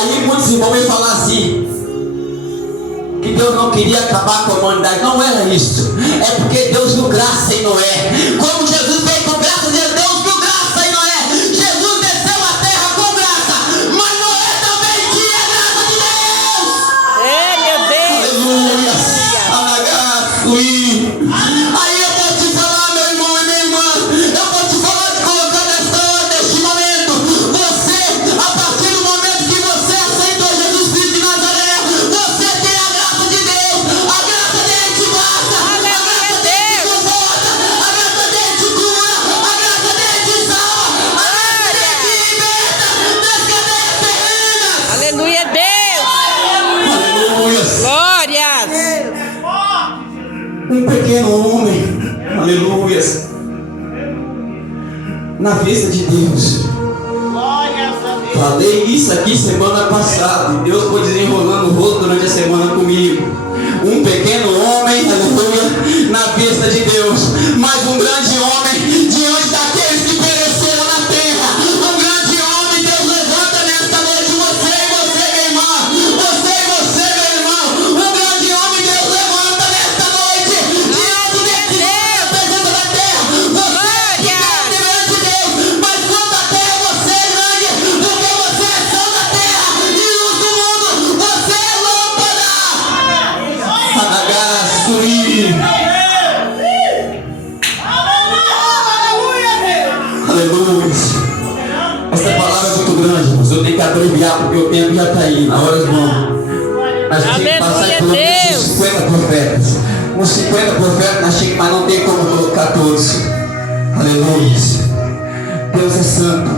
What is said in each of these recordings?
Aí muitos irmãos vêm falar assim, que Deus não queria acabar com a humanidade. Não era isso. É porque Deus viu graça em Noé. Como Jesus veio com graça, Deus viu graça em Noé. Jesus desceu à terra com graça, mas Noé também tinha graça de Deus. Meu Deus. Aleluia. Aí eu vou te falar, meu irmão e minha irmã, eu vou te falar de colocar neste momento. Você, a partir do momento que você aceitou Jesus Cristo de Nazaré, você tem a graça de Deus. A graça dele te basta. A graça dele te conforta. A graça dele te cura. A graça dele te salva. A graça dele te liberta das cadeias terrenas. Aleluia, Deus. Aleluia. Glórias. Um pequeno homem, aleluia, na vista de Deus. Falei isso aqui semana passada, e Deus foi desenrolando o rolo durante a semana comigo. Um pequeno homem, aleluia, na vista de Deus, mas um grande homem diante daqueles que pereceram na terra. Um grande homem, Deus levanta nesta noite você e você, minha irmã. Você e você, meu irmão. Um grande homem, Deus levanta nesta noite diante desse Deus, presença da terra. Você que está perante Deus, mas quanto à terra você é grande, porque você é sal da terra e luz do mundo. Você é lâmpada. Aleluia. Essa palavra é muito grande, irmãos. Eu tenho que abreviar porque o tempo já está aí. Na hora, irmão. Nós tínhamos que passar por uns 50 profetas. Uns 50 profetas, mas não tem como colocar todos. Aleluia. Deus é santo.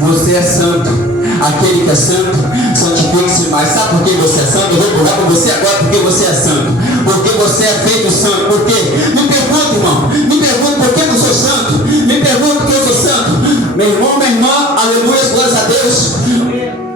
Você é santo. Aquele que é santo, santifique-se mais. Sabe por que você é santo? Eu vou falar com você agora porque você é santo. Porque você é feito santo. Por quê? Me pergunta, irmão. Me pergunta por que eu sou santo. Me pergunta por que eu sou santo. Meu irmão, minha irmã, aleluia, glórias a Deus.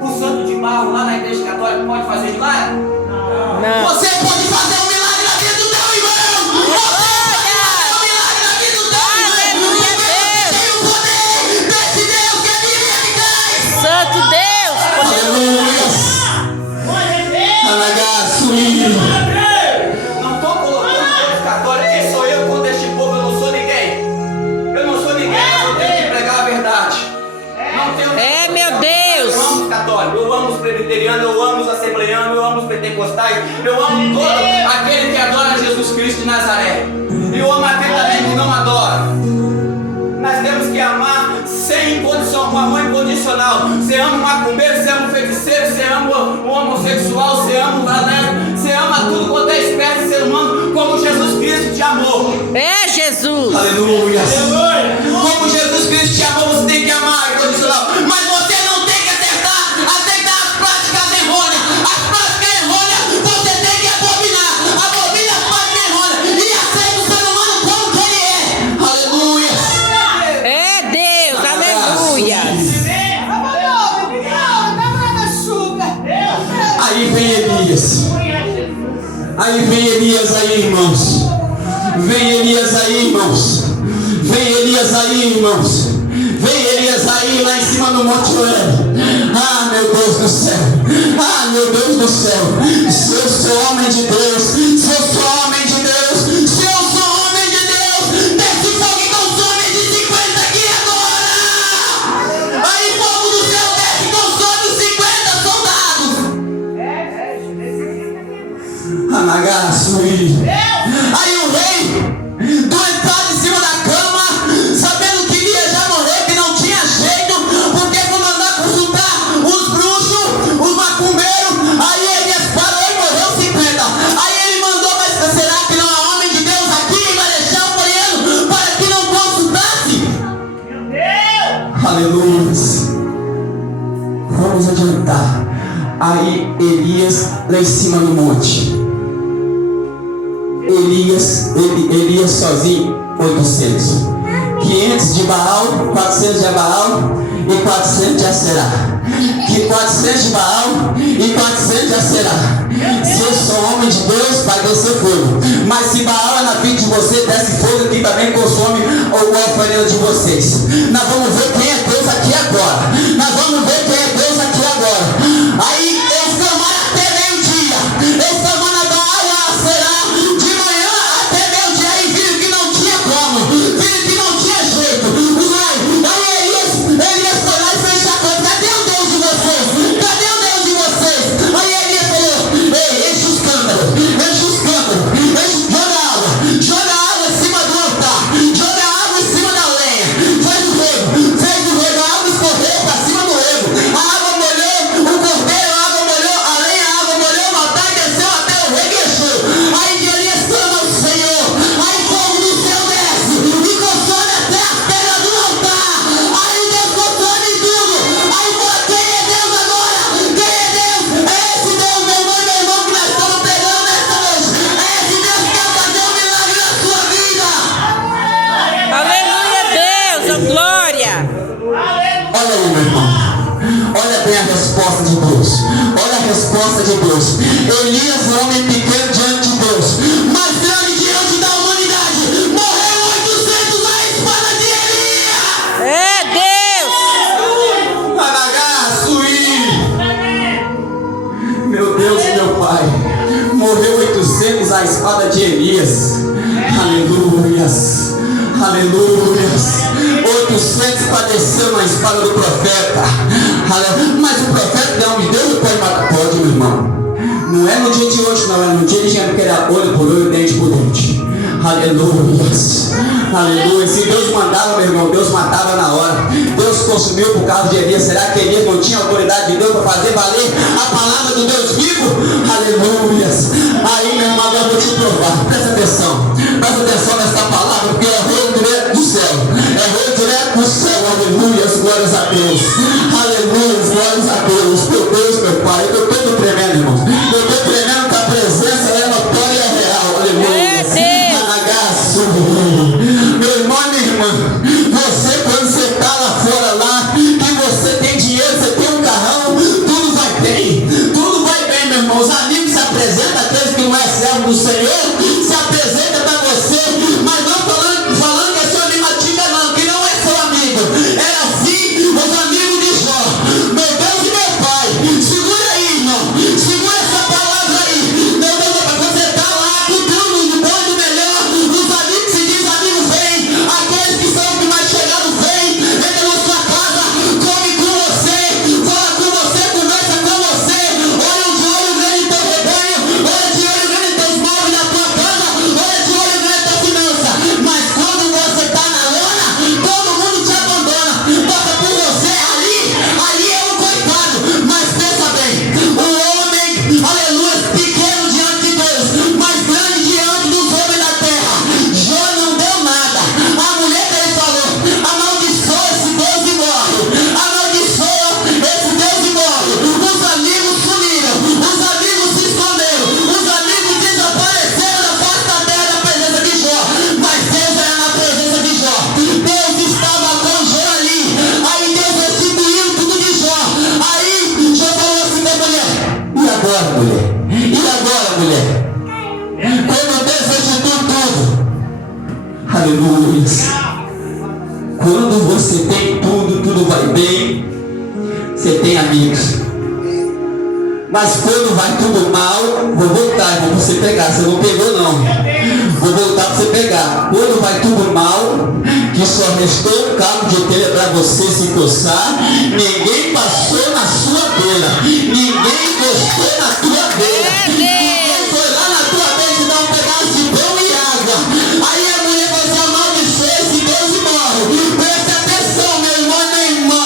Um santo de barro lá na igreja católica pode fazer milagre? Não. Você pode fazer um milagre na vida do teu irmão. Você pode fazer um milagre na vida do teu irmão. Porque você tem o poder desse Deus que vive e eficaz. Santo Deus. Aleluia. Anagaçuí. Não estou colocando o católico. Quem sou eu contra este povo? Eu não sou ninguém. Eu não sou ninguém. Eu tenho que pregar a verdade. Não tenho. É, meu Deus. Eu amo os católicos, eu amo os presbiterianos, eu amo os assembleanos, eu amo os pentecostais, eu amo todo aquele que adora Jesus Cristo de Nazaré. E eu amo aquele também que não adora. Nós temos que amar sem condição, com amor incondicional. Você ama o macumbeiro, você ama o feiticeiro, você ama o homossexual, você ama o valero, você ama tudo quanto é espécie de ser humano, como Jesus Cristo te amou. É, Jesus. Aleluia. Como Jesus Cristo te amou, você tem que amar incondicional. Mas você não tem que aceitar as práticas errôneas. As práticas errôneas você tem que abominar. Abomina as práticas errôneas e aceita o ser humano como que ele é. Aleluia. É, Deus. Aleluia. Aí vem Elias. Aí vem Elias aí, irmãos. Vem Elias aí, irmãos. Vem Elias aí, irmãos. Vem Elias aí lá em cima do Monte Oreb. Ah, meu Deus do céu. Ah, meu Deus do céu. Se eu sou homem de Deus, se eu sou homem de Deus, se eu sou homem de Deus, desce fogo e consome de 50 aqui agora. Aí fogo do céu desce e consome os 50 soldados. Anagaçuí. Aí o rei doentado em cima da cama, sabendo que iria já morrer, que não tinha jeito, porque foi mandar consultar os bruxos, os macumbeiros. Aí Elias parou e morreu 50. Aí ele mandou, mas será que não há homem de Deus aqui, Marechal Floriano, para que não consultasse? Meu Deus! Aleluia! Vamos adiantar. Aí Elias lá em cima do monte. Elias sozinho, 800. 500 de Baal, 400 de Baal e 400 de Aserá. Que 400 de Baal e 400 de Aserá. Se eu sou homem de Deus, vai descer fogo. Mas se Baal é na vida de você, desce fogo que também consome o oferenda de vocês. Nós vamos ver quem é Deus aqui agora. Nós vamos ver quem é Deus aqui agora. Aí bem a resposta de Deus. Olha a resposta de Deus. Elias foi um homem pequeno diante de Deus, mas grande diante da humanidade. Morreu 800 à espada de Elias. É Deus. Meu Deus e meu Pai, morreu 800 à espada de Elias. Aleluias, aleluias. 800 padeceu na espada do profeta. Mas o profeta não me Deus pode matar. Pode, meu irmão. Não é no dia de hoje, não. É no dia de janeiro, que era olho por olho, dente por dente. Aleluias, aleluia. Se Deus mandava, meu irmão, Deus matava na hora. Deus consumiu por causa de Elias. Será que Elias não tinha autoridade de Deus para fazer valer a palavra do Deus vivo? Aleluias. Aí, meu irmão, eu vou te provar. Presta atenção nessa palavra, porque é rei direto do céu. É rei direto do céu. Aleluias, glórias a Deus. Aleluias, glórias a Deus. Meu Deus, meu Pai, eu estou todo tremendo, irmão. Eu estou tremendo com a presença é notória e real. Aleluia. Meu irmão e minha irmã, você quando você está lá fora, lá, que você tem dinheiro, você tem um carrão, tudo vai bem, meu irmão. Os amigos se apresentam, aqueles que não é servo do Senhor, se apresentam para você, mas não falando que é seu amigo antiga, não, que não é seu amigo. Era assim os amigos de Jó. Meu Deus e meu Pai, segura aí, irmão, segura essa palavra aí. Meu Deus, você está lá com tudo de bom e do melhor. Os amigos se dizem amigos, vem. Aqueles que são os mais chegados, vem. Entra na sua casa, come com você, fala com você, conversa com você. Olha de olho grande em teu rebanho, olha de olho grande em teus móveis da tua casa, olha de olho grande em tua finança. Mas quando você está na lona, todo mundo te abandona, toca por você. Ali é um coitado. Mas pensa bem, o homem, aleluia, pequeno diante de Deus, mas grande diante dos homens da terra. Jó não deu nada. A mulher que ele falou, amaldiçoa esse Deus e morre. Amaldiçoa esse Deus e morre. Os amigos sumiram, os amigos se esconderam, os amigos desapareceram da face da terra da presença de Jó. Mas Deus era na presença de Jó. Deus estava com Jó ali. Aí Deus restituiu tudo de Jó. Aí Jó falou assim da mulher: e agora, mulher? E agora, mulher? Quando Deus restitui tudo, aleluia. Quando você tem tudo, tudo vai bem, você tem amigos. Mas quando vai tudo mal, vou voltar, irmão, pra você pegar. Você não pegou, não. Vou voltar pra você pegar. Quando vai tudo mal, que só restou um cabo de telha para você se coçar, ninguém passou na sua beira, ninguém encostou na tua beira, ninguém foi lá na tua beira te dar um pedaço de pão e água. Aí a mulher vai se amaldiçoar esse Deus e morre. Preste atenção, meu irmão e minha irmã.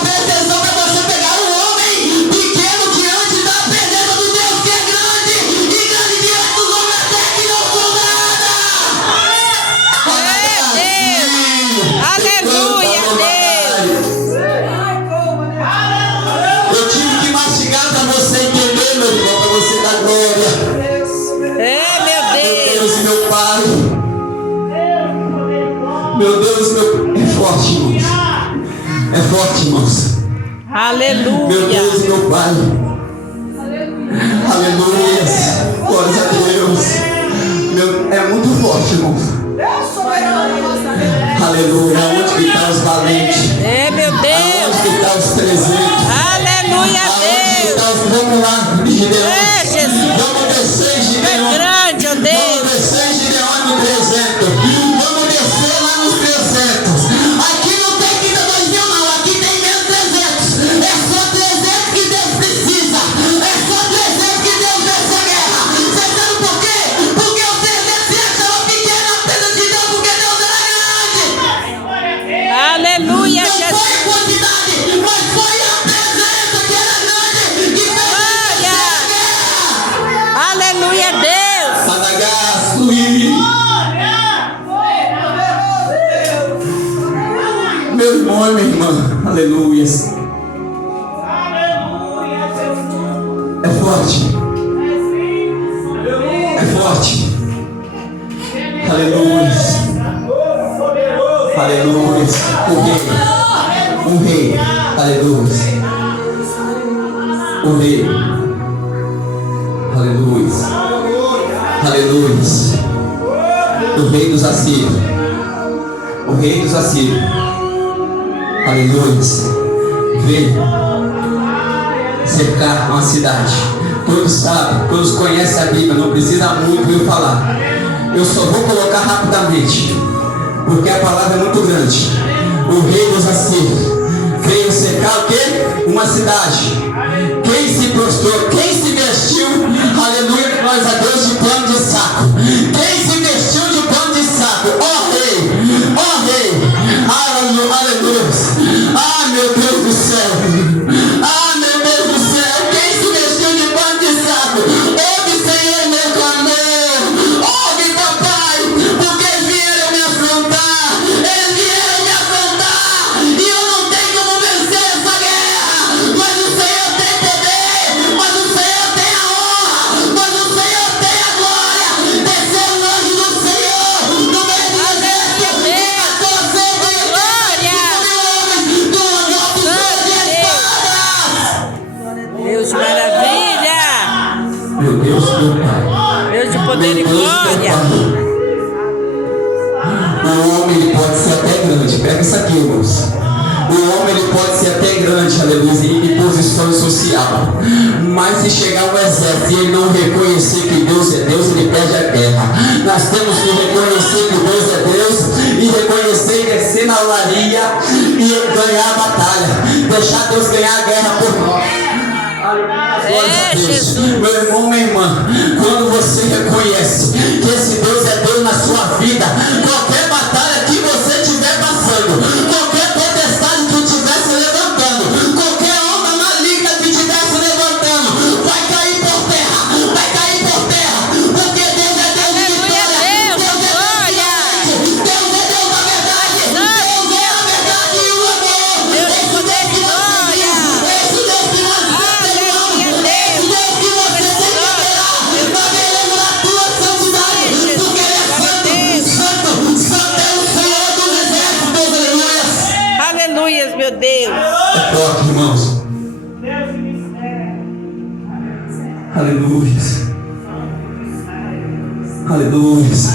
Preste atenção para você pegar um homem pequeno diante da presença do Deus que é grande, e grande diante dos homens até que não são nada. Aleluia, Deus. Eu tive que mastigar para você entender, meu irmão, para você dar glória. É, meu Deus. Deus e meu Pai. Meu Deus, meu... É forte, irmãos. É forte, irmãos. Meu Aleluia. Deus e meu Pai. Aleluia. Glórias a Deus. É muito forte, irmãos. Aleluia. Onde que estão os valentes? É, meu Deus. Onde que estão os 300? Aleluia, Deus. Vamos lá, Gideão. É, Jesus. Vamos descer, É Gideão. grande, ó Vamos Deus. descer, Gideão, no 300. Vamos descer lá nos 300. Aqui não tem quinta 2000, não. Aqui tem menos 300. É só 300 que Deus precisa. É só 300 que Deus vence a guerra. Você sabe por quê? Porque os 300 se achavam pequenos na presença de Deus, porque Deus era grande. Aleluia, Não foi a Jesus. quantidade, mas foi a presença que era grande que fez Glória. a guerra. Aleluia, Deus. Meu irmão e minha irmã, aleluia. É forte. É forte. Aleluia. Aleluia. Por quê? um rei. Aleluia. O rei. Aleluia. Aleluia. O rei dos assírios. O rei dos assírios. Aleluia. Veio cercar uma cidade. Todos sabem, todos conhecem a Bíblia, não precisa muito eu falar. Eu só vou colocar rapidamente, porque a palavra é muito grande. O rei dos assírios veio cercar o quê? Uma cidade. Quem se prostrou? Quem se vestiu? Aleluia, glória a Deus, de pano de saco. Quem se vestiu de pano de saco? Ó rei, ó rei. Aleluia, aleluia. Ah, meu Deus do céu. Ah, meu Deus do céu. Quem se vestiu de pano de saco? Ouve, Senhor, meu clamor. Ouve, papai, porque vieram me afrontar. Eles vieram me afrontar. E eu não tenho como vencer essa guerra. Mas o Senhor tem poder. Mas o Senhor tem a honra. Mas o Senhor tem a glória. Desceu o anjo do Senhor no meio do exército. E matou 120 mil homens do nosso Deus de espadas. Deus de maravilha. Meu Deus, meu Pai. Deus de poder e glória. O homem ele pode ser até grande. Pega isso aqui, irmãos. O homem ele pode ser até grande, aleluia, em posição social. Mas se chegar um exército e ele não reconhecer que Deus é Deus, ele perde a guerra. Nós temos que reconhecer que Deus é Deus e reconhecer e descer na olaria e ganhar a batalha. Deixar Deus ganhar a guerra por nós. Jesus. Meu irmão, minha irmã, quando você reconhece que esse Deus é Deus na sua vida, qualquer batalha que você estiver passando, qualquer potestade que estiver se levantando, qualquer onda maligna que estiver se levantando, vai cair por terra, porque Deus é Deus de vitória, Deus é Deus de verdade, Deus é Deus da verdade, Deus é a verdade e o amor, Deus de poder e glória. esse Deus que nós Aleluia, esse Deus que você tem que adorar, nós veremos na tua santidade, porque Ele é santo, santo é o Senhor dos exércitos, aleluia. Aleluia, meu Deus. É forte, irmãos. Aleluia. Aleluia.